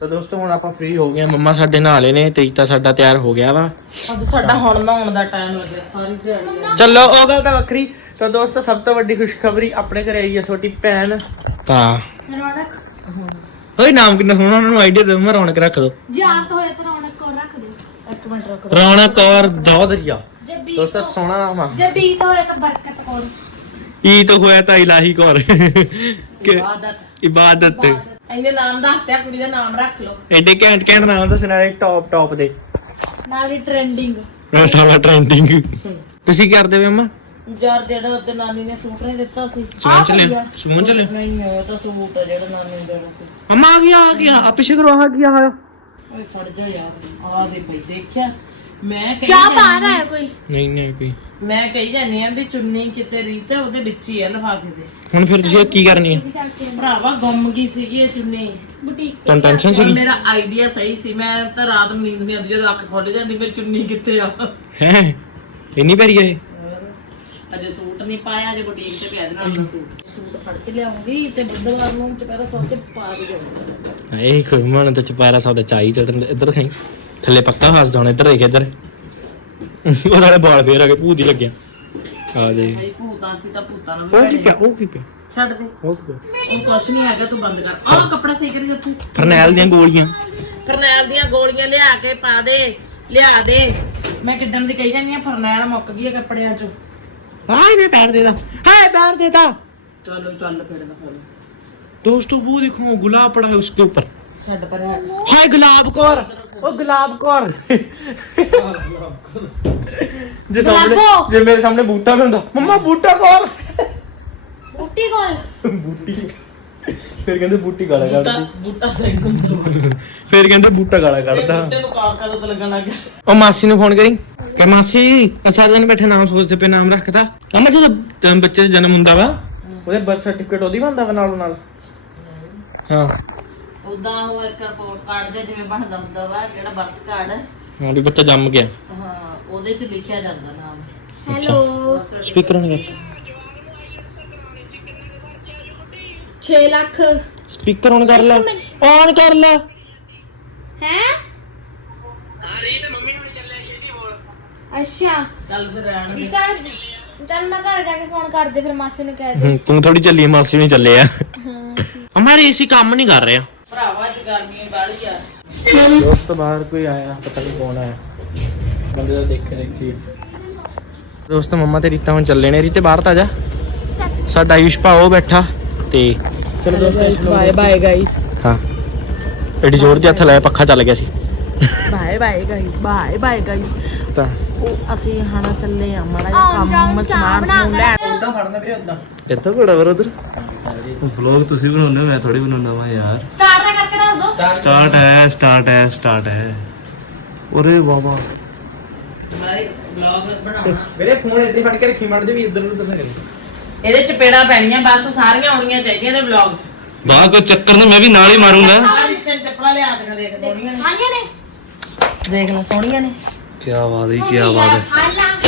ਤਾਂ ਦੋਸਤੋ ਹੁਣ ਆਪਾਂ ਫ੍ਰੀ ਹੋ ਗਏ ਆ ਮੰਮਾ ਸਾਡੇ ਨਹਾ ਲਏ ਨੇ ਤਰੀਤਾ ਸਾਡਾ ਤਿਆਰ ਹੋ ਗਿਆ ਵਾ। ਅੱਜ ਸਾਡਾ ਹੁਣ ਨਹਾਉਣ ਦਾ ਟਾਈਮ ਲੱਗਿਆ ਸਾਰੀ ਦਿਹਾੜੀ। ਚਲੋ ਉਹ ਗੱਲ ਤਾਂ ਵੱਖਰੀ। ਤਾਂ ਦੋਸਤੋ ਸਭ ਤੋਂ ਵੱਡੀ ਖੁਸ਼ਖਬਰੀ ਆਪਣੇ ਘਰੇ ਆਈ ਹੈ ਛੋਟੀ ਭੈਣ। ਤਾਂ ਰੌਣਕ। ਓਏ ਨਾਮ ਕਿੰਨਾ ਸੋਹਣਾ ਉਹਨਾਂ ਨੂੰ ਆਈਡੀਆ ਦੇ ਮੈਂ ਰੌਣਕ ਰੱਖ ਦੋ। ਜੇ ਆਪ ਹੋਇਆ ਤਾਂ ਰੌਣਕ ਕੌਰ ਰੱਖ ਦੇ। ਇੱਕ ਮਿੰਟ ਰੁਕ ਰੌਣਕ ਕੌਰ ਦੌਦਰੀਆ ਜੇ ਦੋਸਤੋ ਸੋਹਣਾ ਨਾਮ ਆ ਜੇ ਬੀ ਤਾਂ ਹੋਇਆ ਤਾਂ ਬਰਕਤ ਕੌਰ। ਈ ਤਾਂ ਹੋਇਆ ਤਾਂ ਇਲਾਹੀ ਕੌਰ। ਕਿ ਇਬਾਦਤ। ਇਹਦੇ ਨਾਮ ਦੱਸਦਿਆ ਕੁੜੀ ਦਾ ਨਾਮ ਰੱਖ ਲਓ। ਐਡੇ ਘੈਂਟ ਘੈਂਟ ਨਾਮ ਦੱਸਣਾ ਹੈ ਟੌਪ ਟੌਪ ਦੇ। ਨਾਲੇ ਟ੍ਰੈਂਡਿੰਗ ਸਾਰਾ ਟ੍ਰੈਂਡਿੰਗ ਤੁਸੀਂ ਕੀ ਕਰਦੇ ਵੇ ਅੰਮਾ ਯਾਰ ਜਿਹੜਾ ਉਹਦੇ ਨਾਨੀ ਨੇ ਸੂਟ ਨਹੀਂ ਦਿੱਤਾ ਸੀ। ਸੁਮਨ ਚੱਲੇ ਸੁਮਨ ਚੱਲੇ ਨਹੀਂ ਉਹ ਤਾਂ ਸੂਟ ਆ ਜਿਹੜਾ ਨਾਨੀ ਨੇ ਦੇਣਾ ਸੀ। ਅੰਮਾ ਆ ਗਿਆ ਆ ਗਿਆ ਆ ਪਿੱਛੇ ਕਰੋ ਆ ਗਿਆ ਆ ਓਏ ਫੜ ਜਾ ਯਾਰ ਆ ਦੇ ਬਈ ਦੇਖਿਆ? ਮੈਂ ਕਹੀ ਚਾਹ ਬਾਹਰ ਜਾਂਦੀ- ਆਇਆ ਕੋਈ? ਨਹੀਂ ਨਹੀਂ ਕੋਈ। ਮੈਂ ਕਹੀ ਜਾਂਦੀ ਆ ਵੀ ਚੁੰਨੀ ਕਿਤੇ ਰੀਤ ਹੈ ਉਹਦੇ ਵਿੱਚ ਹੀ ਆ ਲਿਫਾਫੇ ਦੇ। ਹੁਣ ਫਿਰ ਤੁਸੀਂ ਕੀ ਕਰਨੀ ਹੈ? ਭਰਾਵਾ ਗੁੰਮ ਗਈ ਸੀਗੀ ਇਹ ਚੁੰਨੀ। ਬੁਟੀਕ ਤੁਹਾਨੂੰ ਟੈਨਸ਼ਨ ਪਰ ਸੀ ਮੇਰਾ ਆਈਡੀਆ ਸਹੀ ਸੀ ਮੈਂ ਤਾਂ ਰਾਤ ਨੂੰ ਨੀਂਦ ਨਹੀਂ ਆਉਂਦੀ ਜਦੋਂ ਅੱਖ ਖੁੱਲ ਜਾਂਦੀ ਮੇਰੀ ਚੁੰਨੀ ਕਿੱਥੇ ਆ? ਹੈ? ਇੰਨੀ ਭਰੀ ਹੈ ਅਜੇ ਸੂਟ ਨਹੀਂ ਪਾਇਆ ਅਜੇ ਬੁਟੀਕ ਤੇ ਪਿਆ ਦੇਣਾ ਆਪਣਾ ਸੂਟ। ਸੂਟ ਫੜ ਕੇ ਲਿਆਉਂਗੀ ਤੇ ਬੁੱਧਵਾਰ ਨੂੰ ਚਪੈਰਾ ਸੌ ਕੇ ਪਾ ਕੇ ਜਾਊਂਗਾ। ਇਹ ਖੁਰਮਣ ਤੇ ਚਪਾਰਾ ਸੌਦਾ ਚਾਈ ਚੜਨ ਇੱਧਰ ਖਾਈ ਥੱਲੇ ਪੱਕਾ ਹੱਸ ਜਾਣਾ ਇੱਧਰ ਦੇਖ ਇੱਧਰ ਉਹਦਾ ਬਾਲ ਫੇਰ ਆ ਕੇ ਭੂਤ ਹੀ ਲੱਗਿਆ ਆ ਦੇ ਭਾਈ ਭੂਤਾਂ ਸੀ ਤਾਂ ਭੂਤਾਂ ਨੂੰ ਉਹ ਵੀ ਕੀ ਭੈਣੇ। ਪਿਆ ਉਹ ਕੀ ਪਿਆ ਛੱਡ ਦੇ ਉਹ ਕੀ ਪਿਆ ਉਹ ਕੁਛ ਨਹੀਂ ਹੈਗਾ ਤੂੰ ਬੰਦ ਕਰ ਆਹ ਕੱਪੜਾ ਸਹੀ ਕਰੀ ਉੱਥੇ ਫਰਨੈਲ ਦੀਆਂ ਗੋਲੀਆਂ ਫਰਨੈਲ ਦੀਆਂ ਗੋਲੀਆਂ ਲਿਆ ਕੇ ਪਾ ਦੇ ਲਿਆ ਦੇ ਮੈਂ ਕਿਦਣ ਦੀ ਕਹੀ ਜਾਂਦੀ ਆ ਫਰਨੈਲ ਮੁੱਕ ਗਈ ਆ ਕੱਪੜਿਆਂ ਚੋਂ ਹਾਏ ਮੈਂ ਪੈਰ ਦੇਦਾ ਹਾਏ ਪੈਰ ਦੇਦਾ ਚਲੋ ਚੱਲ ਫਿਰ ਨਾ ਫਿਰ दोस्तों वो देखो गुलाब पड़ा है उसके ऊपर ਛੱਡ ਪਰ ਹਟ हाय गुलाब कौर ਉਹ ਗੁਲਾਬ ਕੌਰ। ਜੇ ਸਾਹਮਣੇ ਜੇ ਮੇਰੇ ਸਾਹਮਣੇ ਬੂਟਾ ਵੀ ਹੁੰਦਾ। ਮੰਮਾ ਬੂਟਾ ਕੌਰ। ਬੂਟੀ ਕੋਲ ਬੂਟੀ। ਫਿਰ ਕਹਿੰਦੇ ਬੂਟੀ ਗਾਲਾਂ ਬੂਟਾ ਬੂਟਾ ਸਿੰਘ ਹੁੰਦਾ। ਕਹਿੰਦੇ ਬੂਟਾ ਗਾਲਾਂ ਕੱਢਦਾ। ਬੂਟੇ ਕਾਰ ਕਦੋਂ ਤੋਂ ਲੱਗਣ ਲੱਗ ਗਿਆ। ਉਹ ਮਾਸੀ ਨੂੰ ਫੋਨ ਕਰੀ। ਕਿ ਮਾਸੀ ਆ ਸਾਰੇ ਬੈਠੇ ਨਾਮ ਸੋਚਦੇ ਪਏ ਨਾਮ ਰੱਖਦਾ। ਅਮਾ ਜਦੋਂ ਬੱਚੇ ਦਾ ਜਨਮ ਹੁੰਦਾ ਵਾ। ਉਹਦੇ ਬਰਥ ਸਰਟੀਫਿਕੇਟ ਉਹਦੀ ਬਣਦਾ ਨਾਲ ਨਾਲ ਹਾਂ। ਉਦਾਂ ਉਹ ਇੱਕ ਰਿਪੋਰਟ ਕਾਰਡ ਦੇ ਜਿਵੇਂ ਬਣਦਾ ਹੁੰਦਾ ਵਾ ਜਿਹੜਾ ਬਰਥ ਕਾਰਡ ਹਾਂ ਵੀ ਬੱਚਾ ਜੰਮ ਗਿਆ। ਹਾਂ ਉਹਦੇ 'ਚ ਲਿਖਿਆ ਜਾਂਦਾ ਨਾਮ। ਹੈਲੋ ਸਪੀਕਰ on ਕਰ 6 ਲੱਖ। ਸਪੀਕਰ ਔਨ ਕਰ ਲੈ। ਔਨ ਕਰ ਲੈ। ਹੈ? ਅੱਛਾ। ਚੱਲ ਫਿਰ ਰਹਿਣ ਦੇ। ਚੱਲ ਚੱਲ ਮੈਂ ਘਰ ਜਾ ਕੇ ਫੋਨ ਕਰਦੇ ਫਿਰ ਮਾਸੀ ਨੂੰ ਕਹਿ ਦੇ। ਹੂੰ, ਤੂੰ ਥੋੜੀ ਚੱਲੀ ਮਾਸੀ ਵੀ ਚੱਲੇ ਆ। ਹਾਂ ਹਮਾਰੇ ਏਸੀ ਕੰਮ ਨਹੀਂ ਕਰ ਰਿਹਾ ਭਰਾਵਾ ਅੱਜ ਗਰਮੀ ਵਾਲੀ ਆ। ਦੋਸਤ ਬਾਹਰ ਕੋਈ ਆਇਆ ਪਤਾ ਨਹੀਂ ਕੌਣ ਆਇਆ। ਬੰਦੇ ਦਾ ਦੇਖੇ ਦੇਖੀ ਦੋਸਤ ਮੰਮਾ ਤੇ ਰੀਤਾ ਹੁਣ ਚੱਲੇ ਨੇ ਰੀਤੇ ਬਾਹਰ ਤਾਂ ਜਾ। ਸਾਡਾ ਆਯੁਸ਼ ਭਾ ਉਹ ਬੈਠਾ ਤੇ ਚਲੋ ਦੋਸਤ ਬਾਏ ਬਾਏ ਗਾਇਸ ਹਾਂ। ਐਡੀ ਜ਼ੋਰ ਦੀ ਹੱਥ ਲਾਇਆ ਪੱਖਾ ਚੱਲ ਗਿਆ ਸੀ। Bye bye guys bye bye guys ਤਾਂ ਉਹ ਅਸੀਂ ਹਣਾ ਚੱਲੇ ਆ ਮਾੜਾ ਕੰਮ ਸਮਾਨ ਸਮੂਨ ਲੈ ਉਦਾਂ ਫੜਨਾ ਵੀਰੇ ਉਦਾਂ? ਇੱਥੇ ਬੜਾ ਵਰ ਉਧਰ? ਵਲੌਗ ਤੁਸੀਂ ਬਣਾਉਂਦੇ ਹੋ ਮੈਂ ਥੋੜੀ ਬਣਾਉਂਦਾ ਵਾਂ ਯਾਰ। ਸਟਾਰਟ ਤਾਂ ਕਰਕੇ ਦੱਸ ਦੋ। ਸਟਾਰਟ ਹੈ ਸਟਾਰਟ ਹੈ ਸਟਾਰਟ ਹੈ। ਉਰੇ ਬਾਬਾ ਬਾਈ ਵਲੌਗ ਬਣਾਉਣਾ। ਵੀਰੇ ਫੋਨ ਇੱਥੇ ਫੜ ਕੇ ਰੱਖੀ ਮੜ ਜੇ ਵੀ ਇੱਧਰ ਨਾ ਕਰੀ ਇਹਦੇ ਚਪੇੜਾ ਪੈਣੀਆਂ ਬਸ ਸਾਰੀਆਂ ਆਉਣੀਆਂ ਚਾਹੀਦੀਆਂ ਨੇ ਵਲੌਗ 'ਚ। ਬਾਹਰ ਕੋਈ ਚੱਕਰ ਨਹੀਂ ਮੈਂ ਵੀ ਨਾਲ ਹੀ ਮਾਰੂੰਗਾ। ਆਹ ਤਿੰਨ ਚੱਪਲਾਂ ਲਿਆ ਕੇ ਦੇਖ ਸੋਹਣੀਆਂ ਨੇ। ਆਈਆਂ ਨੇ। ਦੇਖ ਲੈ ਸੋਹਣੀਆਂ ਨੇ। ਕੀ ਬਾਤ ਹੈ ਕੀ ਬਾਤ ਹੈ।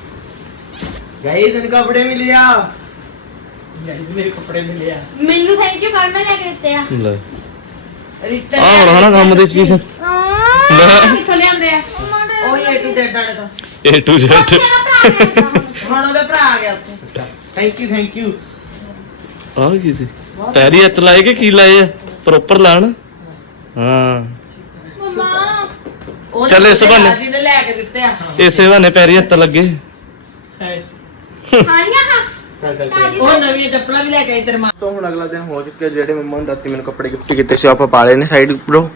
ਗਾਇਜ਼ ਇਹਨੂੰ ਕੱਪੜੇ ਮਿਲਿਆ ਗਾਇਜ਼ ਮੇਰੇ ਕੱਪੜੇ ਮਿਲਿਆ ਮੈਨੂੰ ਥੈਂਕ ਯੂ ਕਰਨਾ ਲੈ ਕੇ ਦਿੱਤੇ ਆ। ਲੈ। ਰਿਤਾ ਆ ਹੁਣ ਹਨਾ ਕੰਮ ਦੇ ਚੀਜ਼ ਲੈ। ਕਿੱਥੋਂ ਲਿਆਂਦੇ ਆ? ਉਹ ਏ ਟੂ ਜ਼ੈਡ ਵਾਲੇ ਤੋਂ। A to ਉਹਦਾ ਭਰਾ ਆ ਗਿਆ ਉੱਥੇ। ਥੈਂਕ ਯੂ ਥੈਂਕ ਯੂ ਆ ਕੀ ਸੀ? ਪੈਰੀ ਹੱਥ ਲਾਏ ਕਿ ਕੀ ਲਾਏ ਆ? ਪ੍ਰੋਪਰ ਲਾਣ? ਹਾਂ। ਮਮਾ ਉਹ ਚੱਲ ਇਸ ਬਹਾਨੇ। ਲੈ ਕੇ ਦਿੱਤੇ ਆ। ਇਸੇ ਬਹਾਨੇ ਪੈਰੀ ਹੱਥ ਲੱਗੇ। ਹਾਏ। ਖਾਣੀਆਂ ਵੀ ਲੈ ਕੇ ਅਗਲਾ ਦਿਨ ਹੋ ਚੁੱਕਿਆ ਜਿਹੜੇ ਮੰਮਾ ਮੈਨੂੰ ਕੱਪੜੇ ਗਿਫਟ ਕੀਤੇ ਸੀ ਉਹ ਆਪਾਂ ਪਾ ਲਏ ਨੇ ਸਾਈਡ ਉੱਪਰੋਂ।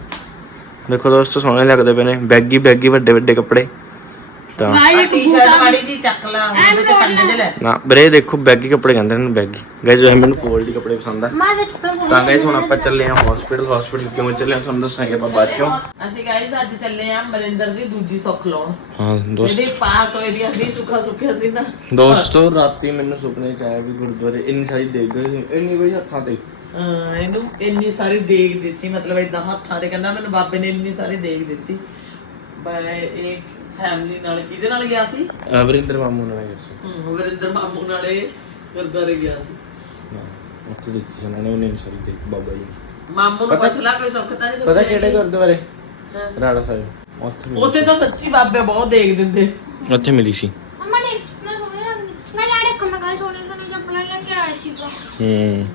ਦੇਖੋ ਦੋਸਤੋ ਸੋਹਣੇ ਲੱਗਦੇ ਪਏ ਨੇ। ਬੈਗੀ ਬੈਗੀ ਵੱਡੇ ਵੱਡੇ ਕੱਪੜੇ। ਤਾਂ ਭਾਈ ਇੱਕ ਟੀ-ਸ਼ਰਟ ਮਾੜੀ ਜੀ ਚੱਕ ਲਾ ਉਹਦੇ ਤੇ ਪੰਡੇ ਦੇ ਲੈ। ਨਾ ਵੀਰੇ ਦੇਖੋ ਬੈਗੀ ਕੱਪੜੇ ਕਹਿੰਦੇ ਨੇ ਬੈਗੀ। ਗਾਇਸ ਜੋ ਮੈਨੂੰ ਫੋਲਡ ਕੱਪੜੇ ਪਸੰਦ ਆ। ਮਾਂ ਦੇ ਚੱਪਲ ਤਾਂ ਗਾਇਸ ਹੁਣ ਆਪਾਂ ਚੱਲੇ ਆ ਹਸਪੀਟਲ ਹਸਪੀਟਲ ਕਿਉਂ ਚੱਲੇ ਆ ਤੁਹਾਨੂੰ ਦੱਸਾਂਗੇ ਆਪਾਂ ਬਾਅਦ ਚੋਂ। ਅਸੀਂ ਗਾਇਸ ਅੱਜ ਚੱਲੇ ਆ ਮਰਿੰਦਰ ਦੀ ਦੂਜੀ ਸੁੱਖ ਲਾਉਣ। ਹਾਂ ਦੋਸਤ। ਇਹਦੀ ਪਾਸ ਹੋਈ ਦੀ ਅਸੀਂ ਸੁੱਖਾ ਸੁੱਖਿਆ ਸੀ ਨਾ। ਦੋਸਤੋ। ਰਾਤੀ ਮੈਨੂੰ ਸੁਪਨੇ ਚ ਆਇਆ ਕਿ ਗੁਰਦੁਆਰੇ ਇੰਨੀ ਸਾਰੀ ਦੇਗ ਗਈ ਇੰਨੀ ਬੜੀ ਹੱਥਾਂ ਤੇ। ਅਹ ਇਹਨੂੰ ਇੰਨੀ ਸਾਰੀ ਦੇਗ ਦਿੱਤੀ ਮਤਲਬ ਇਦਾਂ ਹੱਥਾਂ ਤੇ। ਕਹਿੰਦਾ ਮੈਨੂੰ ਬਾਬੇ ਨੇ ਇੰਨੀ ਸਾਰੀ ਦੇਗ ਦਿੱਤੀ। ਬਈ ਇਹ ਫੈਮਿਲੀ ਨਾਲ ਕਿਹਦੇ ਨਾਲ ਗਿਆ ਸੀ? ਅਵਰਿੰਦਰ ਮਾਮੂ ਨਾਲ ਗਿਆ ਸੀ। ਹਮ, ਵਰਿੰਦਰ ਮਾਮੂ ਨਾਲੇ ਗੁਰਦੁਆਰੇ ਗਿਆ ਸੀ। ਹਾਂ, ਉੱਥੇ ਦੇਖੀ ਸੀ ਉਹਨਾਂ ਨੇ ਉਹਨੇ ਸਾਰੀ ਦੇਗ ਬਾਬਾ ਜੀ। ਮਾਮੂ ਨੂੰ ਪਤਾ- ਪੁੱਛ ਲਾ ਕੋਈ ਸੁੱਖ ਤਾਂ ਨਹੀਂ ਪਤਾ ਸੁੱਖਿਆ ਕਿਹੜੇ ਨਹੀਂ। ਗੁਰਦੁਆਰੇ? ਹਾਂ। ਰਾੜਾ ਸਾਹਿਬ। ਉੱਥੇ ਮਿਲੀ ਉੱਥੇ ਤਾਂ ਸੱਚੀ ਬਾਬੇ ਬਹੁਤ ਦੇਗ ਦਿੰਦੇ। ਸੀ। ਉੱਥੇ ਮਿਲੀ ਸੀ। ਅਮਾ ਨੇ ਚੱਪਲ ਸੋਹਣੀ ਲੱਗਦੀ। ਮੈਂ ਲਾੜੇ ਕੰਮ ਕਰ ਸੋਹਣੀ ਸੋਹਣੀ ਚੱਪਲਾਂ ਲੈ ਕੇ ਆਇਆ ਸੀਗਾ ਹੂੰ।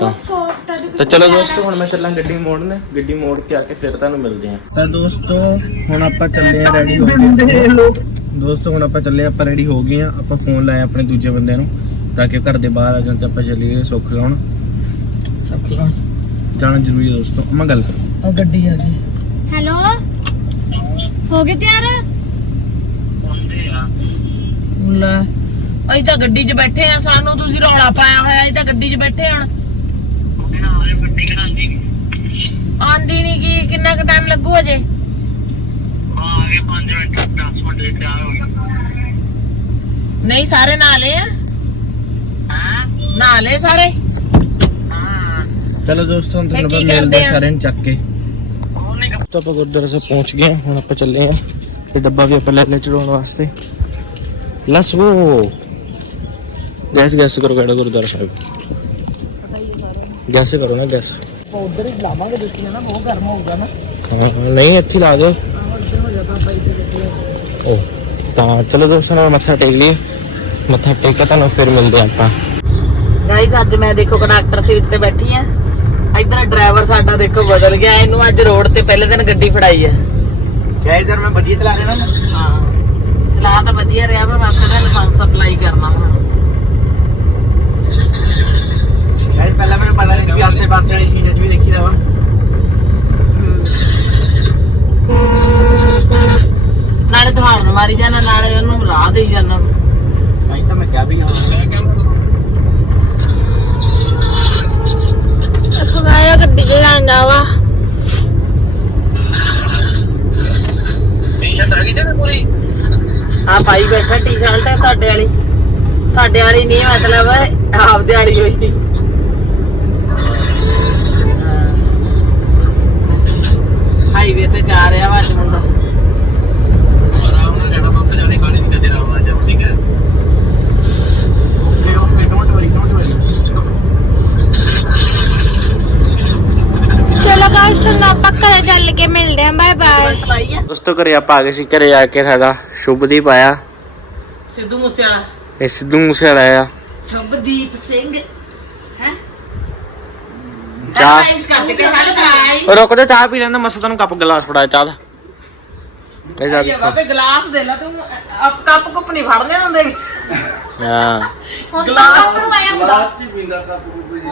ਤਾਂ। ਚਲੋ ਦੋਸਤੋ ਹੁਣ ਮੈਂ ਚੱਲਾਂ ਗੱਡੀ ਮੋੜਨ। ਗੱਡੀ ਮੋੜ ਕੇ ਆ ਕੇ ਫਿਰ ਤੁਹਾਨੂੰ ਮਿਲਦੇ ਹਾਂ। ਤਾਂ ਦੋਸਤੋ ਹੁਣ ਆਪਾਂ ਚੱਲੇ ਆ ਰੈਡੀ ਹੋ ਗਏ ਦੋਸਤੋ ਹੁਣ ਆਪਾਂ ਚੱਲੇ ਆਪਾਂ ਰੈਡੀ ਹੋ ਗਏ ਆ ਆਪਾਂ ਫੋਨ ਲਾਇਆ ਆਪਣੇ ਦੂਜੇ ਬੰਦੇ ਨੂੰ ਤਾਂ ਕਿ ਘਰ ਦੇ ਬਾਹਰ ਆ ਜਾਣ ਤੇ ਆਪਾਂ ਚੱਲੀਏ ਸੁੱਖ ਲਾਉਣ। ਸੁੱਖ ਲਾ ਜਾਣਾ ਜ਼ਰੂਰੀ ਹੈ ਦੋਸਤੋ। ਮੈਂ ਗੱਲ ਕਰਾਂ ਆ ਗੱਡੀ ਆ ਗਈ। ਹੈਲੋ? ਹੋ ਗਏ ਤਿਆਰ? ਲੈ ਅਸੀਂ ਤਾਂ ਗੱਡੀ 'ਚ ਬੈਠੇ ਆ ਸਾਨੂੰ ਤੁਸੀਂ ਰੌਲਾ ਪਾਇਆ ਹੋਇਆ ਅਸੀਂ ਤਾਂ ਗੱਡੀ 'ਚ ਬੈਠੇ ਹਾਂ ਆਂਦੀ ਨਹੀਂ ਕੀ ਕਿੰਨਾ ਕੁ ਟਾਈਮ ਲੱਗੂ ਅਜੇ? ਨਹੀਂ ਸਾਰੇ ਨਾਲੇ ਆ? ਨਾਲੇ ਸਾਰੇ? ਚਲੋ ਦੋਸਤੋ ਹੁਣ ਤੁਹਾਨੂੰ ਕੀ ਮਿਲਦੇ ਕਰਦੇ ਆ ਆ? ਸਾਰਿਆਂ ਨੂੰ ਚੱਕ ਕੇ। ਤਾਂ ਆਪਾਂ ਗੁਰਦੁਆਰਾ ਸਾਹਿਬ ਪਹੁੰਚ ਗਏ ਹਾਂ ਹੁਣ ਆਪਾਂ ਚੱਲੇ ਆ ਤੇ ਡੱਬਾ ਵੀ ਆਪਾਂ ਲੈ ਲੈ ਚੜਾਉਣ ਵਾਸਤੇ। ਲੈਟਸ ਗੋ ਗੈਸ ਗੈਸ ਕਰੋ ਕਿਹੜਾ ਗੁਰਦੁਆਰਾ ਸਾਹਿਬ। ਗੈਸ ਕਰੋ ਨਾ ਗੈਸ ਉਧਰ ਹੀ ਲਾਵਾਂਗੇ ਦੇਖੀ ਨਾ ਬਹੁਤ ਗਰਮ ਹੋਊਗਾ ਨਾ। ਹਾਂ ਨਹੀਂ ਇੱਥੇ ਲਾ ਦਿਓ। ਉਹ ਤਾਂ ਚਲੋ ਦੋਸਤੋ ਨਾਲ ਮੱਥਾ ਟੇਕ ਲਈਏ। ਮੱਥਾ ਟੇਕ ਕੇ ਤੁਹਾਨੂੰ ਫਿਰ ਮਿਲਦੇ ਆਪਾਂ। ਗਾਈਸ ਅੱਜ ਮੈਂ ਦੇਖੋ ਕੰਡਕਟਰ ਸੀਟ ਤੇ ਬੈਠੀ ਆ। ਇਧਰ ਡਰਾਈਵਰ ਸਾਡਾ ਦੇਖੋ ਬਦਲ ਗਿਆ ਇਹਨੂੰ ਅੱਜ ਰੋਡ ਤੇ ਪਹਿਲੇ ਦਿਨ ਗੱਡੀ ਫੜਾਈ ਆ। ਗਾਇਸ ਯਾਰ ਮੈਂ ਵਧੀਆ ਚਲਾ ਰਿਹਾ ਨਾ। ਹਾਂ। ਚਲਾ ਤਾਂ ਵਧੀਆ ਰਿਹਾ ਪਰ ਬਸ ਇਹਦਾ ਲਾਇਸੈਂਸ ਅਪਲਾਈ ਕਰਨਾ ਹੁਣ ਗਾਇਸ ਪਹਿਲਾਂ ਮੈਨੂੰ ਪਤਾ ਨਹੀਂ ਸੀ ਵੀ ਆਸੇ ਪਾਸੇ ਵਾਲੀ ਚੀਜ਼ਾਂ ਵੀ ਦੇਖੀਦਾ ਵਾ। ਨਾਲੇ ਤੁਹਾਨੂੰ ਮਾਰੀ ਜਾਣਾ ਨਾਲੇ ਉਹਨੂੰ ਰਾਹ ਦੇਈ ਜਾਣਾ। ਤਾਂ ਹੀ ਤਾਂ ਮੈਂ ਕਿਹਾ ਵੀ ਹਾਂ। ਖਗਾਇਆ ਗੱਡੀ ਤੇ ਜਾਂਦਾ ਵਾ। ਆ ਪਾਈ ਬੈਠਾ ਟੀ-ਸ਼ਰਟ ਹੈ ਤੁਹਾਡੇ ਵਾਲੀ। ਤੁਹਾਡੇ ਵਾਲੀ ਨਹੀਂ ਮਤਲਬ ਆਪਦੇ ਵਾਲੀ ਹੋਈ ਹਾਈਵੇ ਤੇ ਜਾ ਰਿਹਾ ਵਾ ਅੱਜ ਮੁੰਡਾ। Okay okay don't worry don't worry ਚਲੋ ਗਾਇਸ ਤੁਹਾਨੂੰ ਆਪਾਂ ਘਰੇ ਚੱਲ ਕੇ ਮਿਲਦੇ ਆਂ ਬਾਏ ਬਾਏ ਪਾਈ ਆ ਦੋਸਤੋ ਘਰੇ ਆਪਾਂ ਆ ਗਏ ਸੀ ਘਰੇ ਆ ਕੇ ਸਾਡਾ ਸ਼ੁਭਦੀਪ ਆਇਆ। ਸਿੱਧੂ ਮੂਸੇਵਾਲਾ। ਇਹ ਸਿੱਧੂ ਮੂਸੇ ਵਾਲਾ ਆਇਆ। ਸ਼ੁਭਦੀਪ ਸਿੰਘ। ਚਾਹ। ਇਸ ਕੱਟ ਕੇ ਹਲ ਕਰਾਈ ਰੁਕ ਜਾ ਚਾਹ ਪੀ ਲੈਂਦਾ ਮਸਾ ਤੁਹਾਨੂੰ ਕੱਪ ਗਲਾਸ ਫੜਾਇਆ ਚਾਹ ਦਾ। ਆ ਇਹ ਦੇਖੋ ਬਾਬੇ ਗਲਾਸ ਦੇ ਲਾ ਤੂੰ ਅਪ ਕੱਪ ਕੁੱਪ ਨਹੀਂ ਫੜਨੇ ਹੁੰਦੇ ਹਾਂ। ਹੁਣ ਤਾਂ ਕੱਪ ਨੂੰ ਆਇਆ ਹੁੰਦਾ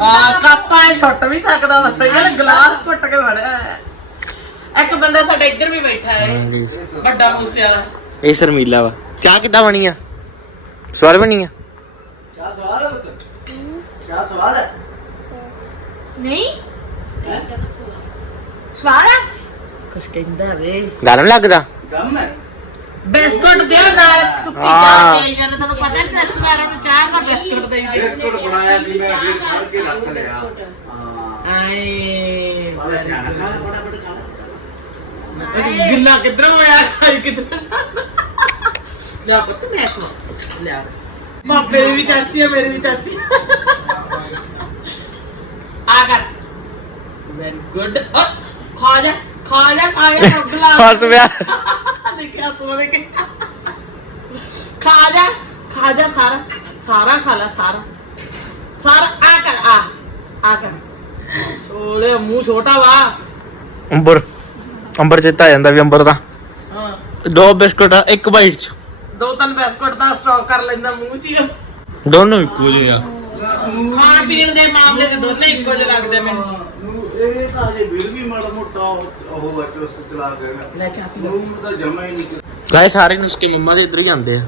ਆ ਕੱਪਾਂ ਇਹ ਛੁੱਟ ਵੀ ਸਕਦਾ ਵਾ ਸਹੀ ਗੱਲ ਗਲਾਸ ਘੁੱਟ ਕੇ ਫੜਿਆ ਹੈ। ਇੱਕ ਬੰਦਾ ਸਾਡਾ ਇੱਧਰ ਵੀ ਬੈਠਾ ਹੈ ਵੱਡਾ ਮੂਸੇ ਵਾਲਾ। ਇਹ ਸ਼ਰਮੀਲਾ ਵਾ। ਚਾਹ ਕਿੱਦਾਂ ਬਣੀ ਆ? ਸਵਾਦ ਬਣੀ ਆ। ਨਹੀਂ। ਸਵਾਦ ਆ? ਕੁਛ ਕਹਿੰਦਾ ਵੇ। ਗਰਮ ਲੱਗਦਾ? ਬਿਸਕੁਟ ਦੇ ਨਾਲ ਸੁੱਕੀ ਹਾਂ। ਚਾਹ ਜਾਂਦੇ ਤੁਹਾਨੂੰ ਪਤਾ ਨਹੀਂ ਰਿਸ਼ਤੇਦਾਰਾਂ ਨੂੰ ਚਾਹ ਨਾਲ ਬਿਸਕੁਟ ਦੇ ਬਿਸਕੁਟ ਬਣਾਇਆ ਸੀ ਮੈਂ ਫਿਰ ਫੜ ਕੇ ਰੱਖ ਲਿਆ। ਹਾਂ। ਆਏ। ਆਏ। ਗਿੱਲਾ ਕਿੱਧਰ ਹੋਇਆ ਖਾਈ ਕਿੱਧਰ। ਲਿਆ ਪੁੱਤ ਮੈਂ ਕੋ ਲਿਆ ਮਾਪੇ ਦੀ ਵੀ ਚਾਚੀ ਹੈ ਮੇਰੀ ਵੀ ਚਾਚੀ ਆ ਕਰ ਵੈਰੀ ਗੁੱਡ ਖਾ ਜਾ ਖਾ ਜਾ ਖਾ ਜਾ ਗਲਾਸ ਫਸ ਪਿਆ। ਦੇਖਿਆ ਸੋਨੇ ਕੇ। ਖਾ ਜਾ ਖਾ ਜਾ ਸਾਰਾ। ਸਾਰਾ ਖਾ ਲੈ ਸਾਰਾ। ਸਾਰਾ ਆ ਕਰ ਆ ਆ ਕਰ। ਓਲੇ ਮੂੰਹ ਛੋਟਾ ਵਾ। ਅੰਬਰ ਅੰਬਰ ਚੇਤਾ ਆ ਜਾਂਦਾ ਵੀ ਅੰਬਰ ਦਾ। ਹਾਂ। ਦੋ ਬਿਸਕੁਟ ਆ ਇੱਕ ਬਾਈਟ ਚ। ਦੋ ਤਿੰਨ ਬਿਸਕੁਟ ਦਾ ਸਟਾਕ ਕਰ ਲੈਂਦਾ ਮੂੰਹ 'ਚ ਹੀ। ਦੋਨੋਂ ਇੱਕੋ ਜਿਹੇ ਆ। ਖਾਣ ਪੀਣ ਦੇ ਮਾਮਲੇ 'ਚ ਦੋਨੇ ਇੱਕੋ ਜਿਹੇ ਲੱਗਦੇ ਮੈਨੂੰ। ਇਹ ਤਾਂ ਜੇ ਬਿਲ ਵੀ ਮਾੜਾ ਮੋਟਾ ਉਹ ਬੱਚੇ ਉਸ ਚਲਾ ਗਿਆ ਲੈ ਚਾਹ ਪੀ ਨੂੰ ਤਾਂ ਜਮਾ ਹੀ ਨਹੀਂ ਗਾਇ ਸਾਰੇ ਨੁਸਕੇ ਮੰਮਾ ਦੇ ਇੱਧਰ ਹੀ ਜਾਂਦੇ ਆ।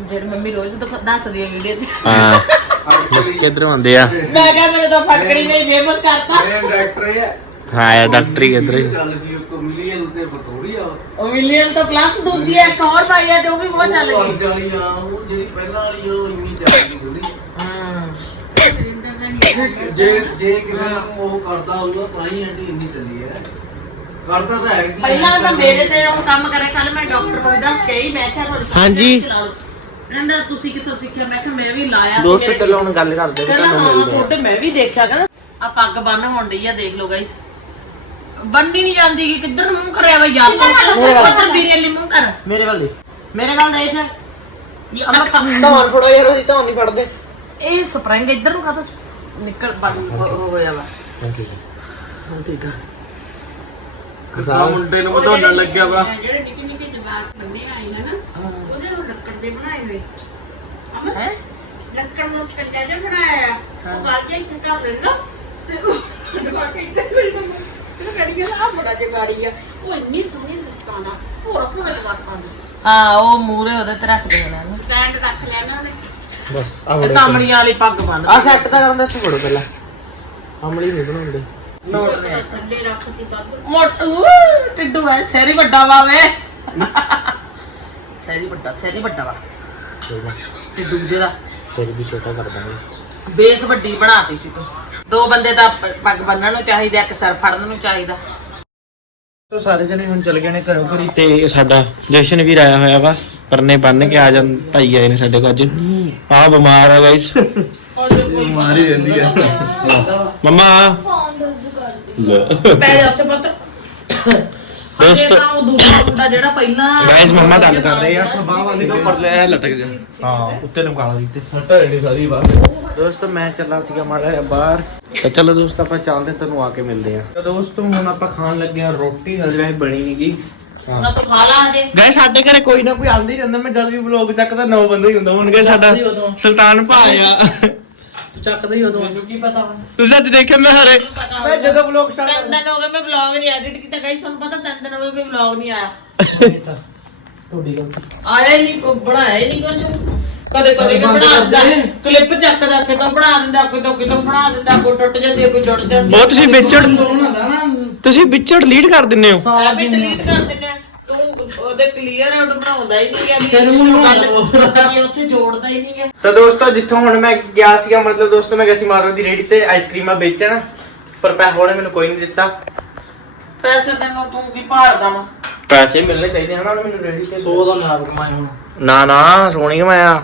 ਜਿਹੜੀ ਮੰਮੀ ਰੋਜ਼ ਦਿਖ- ਦੱਸਦੀ ਹੈ ਵੀਡੀਓ 'ਚ। ਹਾਂ ਨੁਸਕੇ ਇੱਧਰ ਆਉਂਦੇ ਆ। ਮੈਂ ਕਿਹਾ ਮੇਰੇ ਤਾਂ ਫਟਕੜੀ ਨੇ ਫੇਮਸ ਕਰਤਾ। ਇਹ ਡਾਇਰੈਕਟਰ ਹੈ ਹਾਂ ਯਾਰ ਡਾਕਟਰੀ ਇੱਧਰ ਹੀ। ਚੱਲ ਗਈ ਉਹ ਮਿਲੀਅਨ ਤੇ ਬਤੋੜੀ ਆ। ਉਹ ਮਿਲੀਅਨ ਤੋਂ ਪਲੱਸ ਦੂਜੀ ਹੈ ਇੱਕ ਹੋਰ ਪਾਈ ਹੈ ਤੇ ਉਹ ਵੀ ਬਹੁਤ ਚੱਲ ਗਈ। ਉਹ ਜਿਹੜੀ ਪਹਿਲਾਂ ਵਾਲੀ ਆ, ਉਹ ਇੰਨੀ ਚੱਲ ਗਈ ਥੋੜੀ ਹਾਂ। ਜੇ ਜੇ ਕਿਸੇ ਨੂੰ ਉਹ ਕਰਦਾ ਹੋਊਗਾ ਤਾਂ ਹੀ ਆਂਟੀ ਇੰਨੀ ਚੱਲੀ ਹੈ। ਕਰਦਾ ਤਾਂ ਹੈ ਕਿ ਪਹਿਲਾਂ ਤਾਂ ਮੇਰੇ ਤੇ ਉਹ ਕੰਮ ਕਰੇ ਕੱਲ ਮੈਂ ਡਾਕਟਰ ਨੂੰ ਦੱਸ ਕੇ ਹੀ ਮੈਂ ਕਿਹਾ ਤੁਹਾਡੇ ਸਾਹਮਣੇ ਹਾਂਜੀ। ਕਹਿੰਦਾ ਤੁਸੀਂ ਕਿੱਥੋਂ ਸਿੱਖਿਆ? ਮੈਂ ਕਿਹਾ ਮੈਂ ਵੀ ਲਾਇਆ ਸੀ ਦੋਸਤ ਮੇਰੇ ਚਲੋ ਹੁਣ ਗੱਲ ਕਰਦੇ ਆ, ਕਹਿੰਦਾ ਤੁਹਾਨੂੰ ਹਾਂ ਮਿਲਦੇ ਆ। ਤੁਹਾਡੇ ਮੈਂ ਵੀ ਦੇਖਿਆ ਕਹਿੰਦਾ ਆ ਪੱਗ ਬੰਨ ਹੋਣ ਡਈ ਆ ਦੇਖ ਲਓ ਗਾਇਸ ਬੰਨੀ ਨਹੀਂ ਜਾਂਦੀ ਕਿ ਕਿੱਧਰ ਨੂੰ ਮੂੰਹ ਕਰਿਆ ਵਾ ਯਾਰ? ਉਧਰ ਵੀਰੇ ਲਈ ਮੂੰਹ ਕਰ। ਮੇਰੇ ਵੱਲ ਦੇਖ। ਮੇਰੇ ਨਾਲ ਦੇਖ। ਧੌਣ ਫੜੋ ਯਾਰ ਉਹਦੀ ਧੌਣ ਨਹੀਂ ਫੜਦੇ। ਇਹ ਸਪਰਿੰਗ ਇੱਧਰ ਨੂੰ ਕਾਹਤੋਂ ਨਿਕਲ ਬੰਨ ਹੋ ਗਿਆ ਵਾ। ਠੀਕ ਆ। ਖਸਾ ਮੁੰਡੇ ਨੂੰ ਵਧਾਉਣ ਲੱਗਿਆ ਵਾ। ਜਿਹੜੇ ਨਿੱਕੇ ਨਿੱਕੇ ਜਵਾਕ ਬੰਨੇ ਆਏ ਹਨ ਉਹਦੇ ਉਹ ਲੱਕੜ ਦੇ ਬਣਾਏ ਹੋਏ। ਅਮਰ ਹੈ? ਲੱਕੜ ਦਾ ਸਕੰਜਾ ਜਿਹਾ ਬਣਾਇਆ ਆ। ਉਹ ਗੱਲ ਜਿਹਾ ਇੱਥੇ ਕਰ ਲੈਂਦਾ ਤੇ ਉਹ ਜਵਾਕ ਇੱਥੇ ਮੇਰੀ ਮੰਮਾ ਇਹ ਕਰੀ ਗਿਆ ਆ ਬੜਾ ਜਿਹਾ ਗਾੜੀ ਆ। ਉਹ ਇੰਨੀ ਸੋਹਣੀ ਦਸਤਾਨਾ ਪੂਰਾ ਪੂਰਾ ਜਵਾਕਾਂ ਦੀ। ਹਾਂ ਉਹ ਮੂਰੇ ਉਹਦੇ ਤੇ ਰੱਖ ਦੇਣਾ ਇਹਨੂੰ ਸਟੈਂਡ ਰੱਖ ਲੈਣਾ ਉਹਨੇ। ਬਸ ਤੇ ਤਾਮੜੀਆਂ ਵਾਲੀ ਪੱਗ ਬੰਨ ਆ ਸੈੱਟ ਤਾਂ ਕਰਨ ਦਾ ਇੱਥੇ ਫੜੋ ਪਹਿਲਾਂ। ਅਮਲੀ ਨਹੀਂ ਬਣਾਉਂਦੇ। ਉਹਦੇ ਥੱਲੇ ਰੱਖਤੀ ਪੱਗ ਮੋਟੂ ਟਿੱਡੂ ਹੈ ਸੈਰੀ ਵੱਡਾ ਵਾ ਵੇ। ਸੈਰੀ ਵੱਡਾ ਸੈਰੀ ਵੱਡਾ ਵਾ। ਟਿੱਡੂ ਜਿਹੜਾ। ਸਿਰ ਵੀ ਛੋਟਾ ਕਰ ਦਾਂਗੇ। ਬੇਸ ਵੱਡੀ ਬਣਾਤੀ ਸੀ ਤੂੰ। ਦੋ ਬੰਦੇ ਤਾਂ ਪ- ਪੱਗ ਬੰਨਣ ਨੂੰ ਚਾਹੀਦਾ ਇੱਕ ਸਿਰ ਫੜਨ ਨੂੰ ਚਾਹੀਦਾ। ਤੋ ਸਾਰੇ ਜਣੇ ਹੁਣ ਚਲ ਗਏ ਨੇ ਘਰੋਂ ਘਰੀ। ਤੇ ਸਾਡਾ ਜਸ਼ਨ ਵੀ ਆਇਆ ਹੋਇਆ ਵਾ। ਪਰਨੇ ਬੰਨ ਕੇ ਆ ਜਾਂ ਭਾਈ ਆਏ ਨੇ ਸਾਡੇ ਕੋਲ ਅੱਜ। ਆ ਬਿਮਾਰ ਆ ਗਾਇਸ ਬਿਮਾਰੀ ਰਹਿੰਦੀ ਆ। ਮੰਮਾ। ਪੈ ਜਾ ਉੱਥੇ ਪੁੱਤ। ਦੋਸਤ। ਤਾਂ ਉਹ ਦੂਜਾ ਮੁੰਡਾ ਜਿਹੜਾ ਪਹਿਲਾਂ ਗਾਇਸ ਮੰਮਾ ਗੱਲ ਕਰ ਰਹੇ ਆ। ਬਾਹ ਵਾਲੀ ਤੋਂ ਪਰ ਲੈ ਲਟਕ ਜਾ। ਹਾਂ ਉੱਤੇ ਲਮਕਾਲਾ ਦਿੱਤੇ। ਸੱਟਾ ਏਡੀ ਸਾਰੀ ਬਾਤ ਦੋਸਤ ਮੈਂ ਚੱਲਾ ਸੀਗਾ ਮਾੜਾ ਜਿਹਾ ਬਾਹਰ। ਤਾਂ ਚਲੋ ਦੋਸਤ ਆਪਾਂ ਚੱਲਦੇ ਤੁਹਾਨੂੰ ਆ ਕੇ ਮਿਲਦੇ ਆ ਤਾਂ ਦੋਸਤੋ ਹੁਣ ਆਪਾਂ ਖਾਣ ਲੱਗੇ ਆ ਰੋਟੀ ਹਜੇ ਵੈਸੇ ਬਣੀ ਨਹੀਂਗੀ ਉਹਨਾਂ ਤੋਂ ਖਾ ਲਾ ਹਜੇ ਗਏ ਸਾਡੇ ਘਰੇ ਕੋਈ ਨਾ ਕੋਈ ਆਉਂਦਾ ਹੀ ਰਹਿੰਦਾ। ਮੈਂ ਜਦ ਵੀ ਵਲੌਗ ਚੱਕਦਾ ਨੌ ਬੰਦੇ ਹੀ ਹੁੰਦਾ ਹੁਣ ਗਏ ਸਾਡਾ ਸੁਲਤਾਨ ਭਾਇਆ ਤੂੰ ਚੱਕਦਾ ਹੀ ਉਦੋਂ। ਮੈਨੂੰ ਕੀ ਪਤਾ ਹੁਣ? ਤੁਸੀਂ ਅੱਜ ਦੇਖਿਆ ਮੈਂ ਹਰੇ ਮੈਂ ਜਦੋਂ ਵਲੌਗ ਤਿੰਨ ਸਟਾਰਟ ਦਿਨ ਹੋ ਗਏ ਮੈਂ ਵਲੌਗ ਨਹੀਂ ਐਡਿਟ ਕੀਤਾ। ਗਾਇਸ ਤੁਹਾਨੂੰ ਪਤਾ ਤਿੰਨ ਦਿਨ ਹੋ ਗਏ ਮੈਂ ਵਲੌਗ ਨਹੀਂ ਆਇਆ। ਤੁਹਾਡੀ ਗੱਲ ਆਇਆ ਹੀ ਨਹੀਂ ਬਣਾਇਆ ਹੀ ਨਹੀਂ ਕੁਝ ਕਦੇ ਕਦੇ ਕਿ ਬਣਾ ਦਿੰਦਾ। ਕਲਿੱਪ ਚੱਕਦਾ ਕਿਤੋਂ ਬਣਾ ਦਿੰਦਾ ਕੋਈ ਤੋਂ ਕਿਤੋਂ ਬਣਾ ਦਿੰਦਾ ਕੋਈ ਟੁੱਟ ਜਾਂਦੀ ਹੈ, ਕੋਈ ਜੁੜ ਜਾਂਦੀ ਬਹੁਤ ਤੁਸੀਂ ਵਿਚੜ ਤੁਸੀਂ ਵਿਚੜ ਲੀਡ ਕਰ ਦਿੰਦੇ ਹੋ। ਆ ਵੀ ਡਿਲੀਟ ਕਰ ਦਿੰਦੇ ਆ। ਤੂੰ ਉਹਦੇ ਕਲੀਅਰ ਆਊਟ ਬਣਾਉਂਦਾ ਹੀ ਨਹੀਂ ਆ ਵੀ ਗੱਲ ਉੱਥੇ ਜੋੜਦਾ ਹੀ ਨਹੀਂ ਆ। ਤਾਂ ਦੋਸਤੋ ਜਿੱਥੋਂ ਹੁਣ ਮੈਂ ਗਿਆ ਸੀਗਾ ਮਤਲਬ ਦੋਸਤੋ ਮੈਂ ਗਿਆ ਸੀ ਮਾਤਾ ਦੀ ਰੇੜੀ ਤੇ ਆਈਸਕ੍ਰੀਮਾਂ ਵੇਚਣ ਪਰ ਪੈਸਾ ਉਹਨੇ ਮੈਨੂੰ ਕੋਈ ਨਹੀਂ ਦਿੱਤਾ। ਪੈਸੇ ਤੈਨੂੰ ਤੂੰ ਕੀ ਭਾਲਦਾ ਵਾ। ਪੈਸੇ ਮਿਲਣੇ ਚਾਹੀਦੇ ਹਨ ਉਹਨੇ ਮੈਨੂੰ ਰੇੜੀ ਤੇ। 100 ਦਾ ਲਾਭ ਹੁਣ। ਨਾ ਨਾ ਸੋਹਣੀ ਕਮਾਇਆ।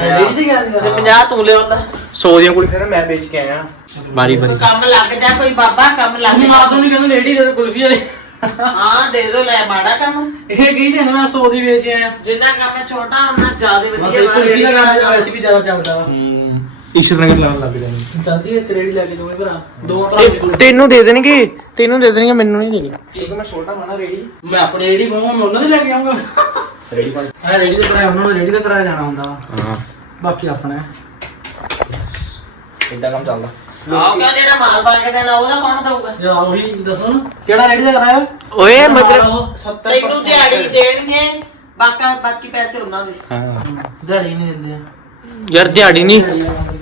ਰੇੜੀ ਤੇ ਗਿਆ ਸੀ 50 ਤੂੰ ਲਿਆਉਂਦਾ। 100 ਦੀਆਂ ਕੁੜੀ ਫਿਰ ਮੈਂ ਵੇਚ ਕੇ ਆਇਆ। ਬਾਰੀ ਬਾਰੀ ਕੰਮ ਲੱਗ ਜਾ ਕੋਈ ਬਾਬਾ ਕੰਮ ਲੱਗ ਜਾ। ਤੂੰ ਨਹੀਂ ਕਹਿੰਦਾ ਰੇੜੀ ਦੇ ਕੁਲਫੀ ਵਾਲੀ। ਹਾਂ ਦੇ ਦੋ ਲੈ ਮਾੜਾ ਕੰਮ। ਇਹ ਕਹੀ ਜਾਂਦੇ ਮੈਂ 100 ਦੀ ਵੇਚ ਆਇਆ। ਜਿੰਨਾ ਕੰਮ ਛੋਟਾ ਉਹਨਾਂ ਜ਼ਿਆਦਾ ਬਸ ਵਧੀਆ ਇਹ ਵਾ, ਕੁਲਫੀ ਦਾ ਕੰਮ ਵਾਲਾ ਵੈਸੇ ਵੀ ਜ਼ਿਆਦਾ ਚੱਲਦਾ ਵਾ। ਈਸ਼ਰ ਨਗਰ ਲਾਉਣ ਲੱਗ ਜਾਣੀ ਚੱਲਦੀ ਹੈ ਇੱਕ ਰੇੜੀ ਲੈ ਕੇ ਦੋਵੇਂ ਭਰਾ। ਦੋ ਭਰਾ ਦੇ ਤੈਨੂੰ ਦੇ ਦੇਣਗੇ ਤੈਨੂੰ ਦੇ ਦੇਣਗੇ ਮੈਨੂੰ ਨਹੀਂ ਦੇਣੀ। ਕਿਉਂਕਿ ਮੈਂ ਛੋਟਾ ਮਾਣਾ ਰੇੜੀ। ਮੈਂ ਆਪਣੀ ਰੇੜੀ ਪਾਵਾਂ ਮੈਂ ਉਹਨਾਂ ਦੀ ਲੈ ਕੇ ਆਉਂਗਾ ਰੇੜੀ ਪਾ। ਹਾਂ ਰੇੜੀ ਤੇ ਕਿਰਾਇਆ ਉਹਨਾਂ ਨੂੰ ਰੇੜੀ ਤੇ ਕਿਰਾਇਆ ਜਾਣਾ ਹੁੰਦਾ ਹਾਂ। ਬਾਕੀ ਆਪਣਾ। ਹੈ। ਇਦਾਂ ਕੰਮ ਚੱਲਦਾ। ਆਊਗਾ ਜਿਹੜਾ ਮਾਲ ਪਾ ਕੇ ਦੇਣਾ ਉਹਦਾ ਕੌਣ ਦਊਗਾ? ਜੇ ਉਹੀ ਦੱਸੋ ਨਾ ਕਿਹੜਾ ਰੇੜੀ ਦਾ ਕਿਰਾਇਆ? ਓਏ ਮਤਲਬ 70% ਤੈਨੂੰ ਦਿਹਾੜੀ ਦੇਣਗੇ ਬਾਕਾ ਬਾਕੀ ਪੈਸੇ ਉਹਨਾਂ ਦੇ। ਹਾਂ। ਦਿਹਾੜੀ ਨਹੀਂ ਦਿੰਦੇ ਆ। ਯਾਰ ਦਿਹਾੜੀ ਨਹੀਂ।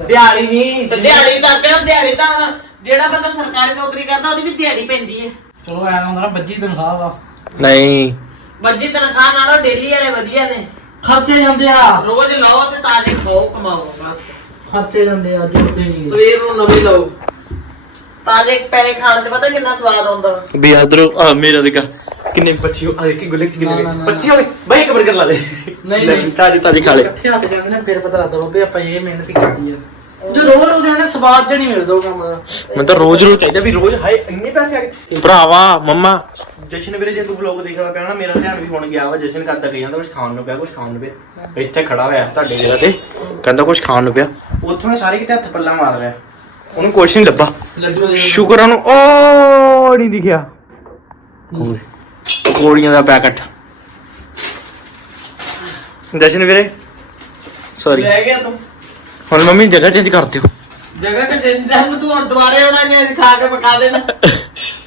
ਦਿਹਾੜੀ ਨਹੀਂ। ਤੇ ਦਿਹਾੜੀ ਤਾਂ ਕਿਉਂ ਦਿਹਾੜੀ ਤਾਂ ਜਿਹੜਾ ਬੰਦਾ ਸਰਕਾਰੀ ਨੌਕਰੀ ਕਰਦਾ ਉਹਦੀ ਵੀ ਦਿਹਾੜੀ ਪੈਂਦੀ ਹੈ। ਚਲੋ ਐ ਹੁੰਦਾ ਨਾ ਬੱਜੀ ਤਨਖਾਹ ਵਾ ਨਹੀਂ। ਵੱਜੀ ਤਨਖਾਹ ਨਾਲੋਂ ਡੇਲੀ ਵਾਲੇ ਵਧੀਆ ਨੇ। ਖਰਚੇ ਜਾਂਦੇ ਆ। ਰੋਜ਼ ਲਓ ਤੇ ਤਾਜ਼ੀ ਖਾਓ ਕਮਾਓ ਬਸ। ਖਰਚੇ ਜਾਂਦੇ ਆ ਜੁੜਦੇ ਨਹੀਂ ਸਵੇਰ ਨੂੰ ਨਵੀਂ ਲਓ। ਤਾਜ਼ੇ ਪੈਸੇ ਖਾਣ ਤੇ ਪਤਾ ਕਿੰਨਾ ਸਵਾਦ ਆਉਂਦਾ। ਵਾ। ਆਦਰੋ ਆ ਮੇਰਾ ਦੇਖਾ ਕਿੰਨੇ ਬੱਚੀ ਆ ਦੇਖੀ ਗੁੱਲੇ ਚ ਕਿੰਨੇ ਨਾ, ਨਾ, ਨਾ। ਬੱਚੀ ਹੋਵੇ ਬਾਈ ਇੱਕ ਬਰਗਰ ਲਾ ਦੇ। ਨਹੀਂ, ਨਹੀਂ। ਤਾਜੀ ਤਾਜੀ ਖਾ ਲੈ। ਇਕੱਠੇ ਹੱਥ ਜਾਂਦੇ ਨੇ ਫਿਰ ਪਤਾ ਲੱਗਦਾ ਬੱਬੇ ਆਪਾਂ ਇਹ ਮਿਹਨਤ ਕੀਤੀ ਆ। ਜੇ ਰੋਜ਼ ਰੋਜ਼ ਇਹਨੇ ਸਵਾਦ ਜਿਹਾ ਨਹੀਂ ਮਿਲਦਾ ਉਹ ਕੰਮ ਦਾ। ਮੈਨੂੰ ਤਾਂ ਰੋਜ਼ ਰੋਜ਼ ਚਾਹੀਦਾ ਵੀ ਰੋਜ਼ ਹਾਏ ਇੰਨੇ ਪੈਸੇ ਆ ਗਏ। ਭਰਾਵਾ ਮੰਮਾ। ਜਸ਼ਨ ਵੀਰੇ ਜੇ ਤੂੰ ਵਲੌਗ ਦੇਖਦਾ ਪਿਆ ਨਾ ਮੇਰਾ ਧਿਆਨ ਵੀ ਹੁਣ ਗਿਆ ਵਾ ਜਸ਼ਨ ਕਰਦਾ ਕਹੀ ਜਾਂਦਾ ਕੁਝ ਖਾਣ ਨੂੰ ਪਿਆ ਕੁਝ ਖਾਣ ਨੂੰ ਪਿਆ। ਇੱਥੇ ਖੜਾ ਹੋਇਆ ਤੁਹਾਡੇ ਜਗ੍ਹਾ ਤੇ ਕਹਿੰਦਾ ਕੁਝ ਖਾਣ ਨੂੰ ਪਿਆ। ਉੱਥੋਂ ਨੇ ਸਾਰੇ ਕਿਤੇ ਹੱਥ ਪੱਲਾ ਮਾਰ ਲਿਆ ਉਹਨੂੰ ਕੁਛ ਨਹੀਂ ਲੱਭਾ। ਲੱਡੂ ਦੇ ਸ਼ੁਕਰ ਆ ਉਹਨੂੰ ਓ ਨਹੀਂ ਦਿਖਿਆ ਗੋਲੀਆਂ ਦਾ ਪੈਕਟ। ਜਸ਼ਨ ਵੀਰੇ ਸੌਰੀ ਲੈ ਗਿਆ ਤੂੰ। ਹੁਣ ਮੰਮੀ ਜਗ੍ਹਾ ਚੇਂਜ ਕਰ ਦਿਓ। ਜਗ੍ਹਾ ਤੇ ਜਿੰਦਾ ਨੂੰ ਤੂੰ ਹੁਣ ਦੁਬਾਰੇ ਆਉਣਾ ਨਹੀਂ ਖਾ ਕੇ ਪਕਾ ਦੇਣਾ।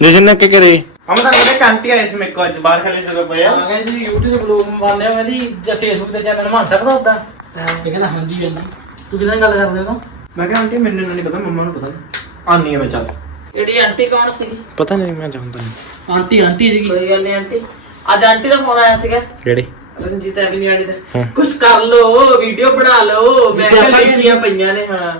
ਜਸ਼ਨ ਨੇ ਕੀ ਕਰੇ ਹਮ ਤਾਂ ਮੇਰੇ ਕਾਂਟੀ ਆਏ ਸੀ ਮੇਰੇ ਕੋ ਅੱਜ ਬਾਹਰ ਖੜੇ ਜਦੋਂ ਪਿਆ ਆ। ਗਏ ਸੀ YouTube ਤੇ ਬਲੌਗ ਬਣਾਉਂਦੇ ਆ ਕਹਿੰਦੀ ਜਾਂ Facebook ਤੇ ਚੈਨਲ ਬਣ ਸਕਦਾ ਉਦਾਂ ਇਹ ਕਹਿੰਦਾ ਹਾਂਜੀ ਹਾਂਜੀ। ਤੂੰ ਕਿਹਦੇ ਨਾਲ ਗੱਲ ਕਰਦੇ ਹੋ? ਮੈਂ ਕਿਹਾ ਆਂਟੀ ਮੈਨੂੰ ਨਹੀਂ ਪਤਾ ਮੰਮਾ ਨੂੰ ਪਤਾ। ਆਨੀ ਹੈ ਮੈਂ ਚੱਲ। ਜਿਹੜੀ ਆਂਟੀ ਕੌਣ ਸੀਗੀ? ਪਤਾ ਨਹੀਂ ਮੈਂ ਜਾਣਦਾ ਨਹੀਂ ਆਂਟੀ ਆਂਟੀ ਸੀਗੀ। ਕੋਈ ਗੱਲ ਨਹੀਂ ਆਂਟੀ। ਅੱਜ ਆਂਟੀ ਦਾ ਫੋਨ ਆਇਆ ਸੀਗਾ। ਕਿਹੜੇ? ਰਣਜੀਤ ਐਵਨਿਊ ਵਾਲੀ ਦਾ। ਹਾਂ। ਕੁਛ ਕਰ ਲੋ ਵੀਡੀਓ ਬਣਾ ਲਓ। ਮੈਂ ਕਿਹਾ ਆਪਾਂ ਲਿਖੀਆਂ ਪਈਆਂ ਨੇ ਹਾਂ।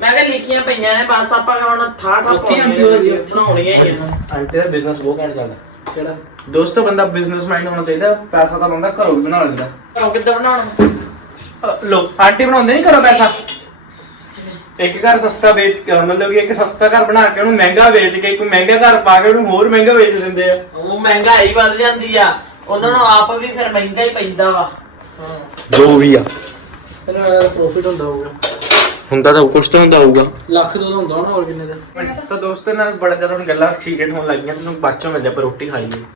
ਮੈਂ ਕਿਹਾ ਲਿਖੀਆਂ ਪਈਆਂ ਨੇ ਬਸ ਆਪਾਂ ਹੁਣ ਠਾ ਠਾ ਉੱਥੇ ਆਂਟੀ ਆ। ਬਣਾਉਣੀਆਂ ਹੀ ਆ। ਆਂਟੀ ਦਾ ਬਿਜ਼ਨਸ ਬਹੁਤ ਘੈਂਟ ਚੱਲਦਾ। ਕਿਹੜਾ? ਦੋਸਤੋ ਬੰਦਾ ਬਿਜ਼ਨਸਮੈਨ ਹੋਣਾ ਚਾਹੀਦਾ ਪੈਸਾ ਤਾਂ ਬੰਦਾ ਘਰੋਂ ਵੀ ਬਣਾ ਲੈਂਦਾ। ਘਰੋਂ ਕਿੱਦਾਂ ਬਣਾਉਣਾ? ਅ, ਲੋ ਆਂਟੀ ਬਣਾਉਂਦੇ ਨਹੀਂ ਘਰੋਂ ਪੈਸਾ? ਇੱਕ ਘਰ ਸਸਤਾ ਵੇਚ ਕੇ ਮਤਲਬ ਕਿ ਇੱਕ ਸਸਤਾ ਘਰ ਬਣਾ ਕੇ ਉਹਨੂੰ ਮਹਿੰਗਾ ਵੇਚ ਕੇ ਇੱਕ ਮਹਿੰਗਾ ਘਰ ਪਾ ਕੇ ਉਹਨੂੰ ਹੋਰ ਮਹਿੰਗਾ ਵੇਚ ਦਿੰਦੇ ਆ। ਉਹ ਮਹਿੰਗਾਈ ਵੱਧ ਜਾਂਦੀ ਆ। ਉਹਨਾਂ ਨੂੰ ਆਪ ਵੀ ਫਿਰ ਮਹਿੰਗਾ ਹੀ ਪੈਂਦਾ ਵਾ। ਜੋ ਵੀ ਆ। ਇਹਨੂੰ ਇਹਦਾ ਪ੍ਰੋਫਿਟ ਹੁੰਦਾ ਹੋਊਗਾ। ਹੁੰਦਾ ਤਾਂ ਕੁਛ ਤਾਂ ਹੁੰਦਾ ਹੋਊਗਾ। ਲੱਖ ਦੋ ਦਾ ਹੁੰਦਾ ਹੋਣਾ ਹੋਰ ਕਿੰਨੇ ਦਾ? ਤਾਂ ਦੋਸਤੋ ਨਾਲ ਬੜਾ ਜ਼ਿਆਦਾ ਹੁਣ ਗੱਲਾਂ ਸੀਕ੍ਰੇਟ ਹੋਣ ਲੱਗੀਆਂ ਤੁਹਾਨੂੰ ਬਾਅਦ ਚੋਂ ਮਿਲਦੇ ਆਪਾਂ ਰੋਟੀ ਖਾਈਏ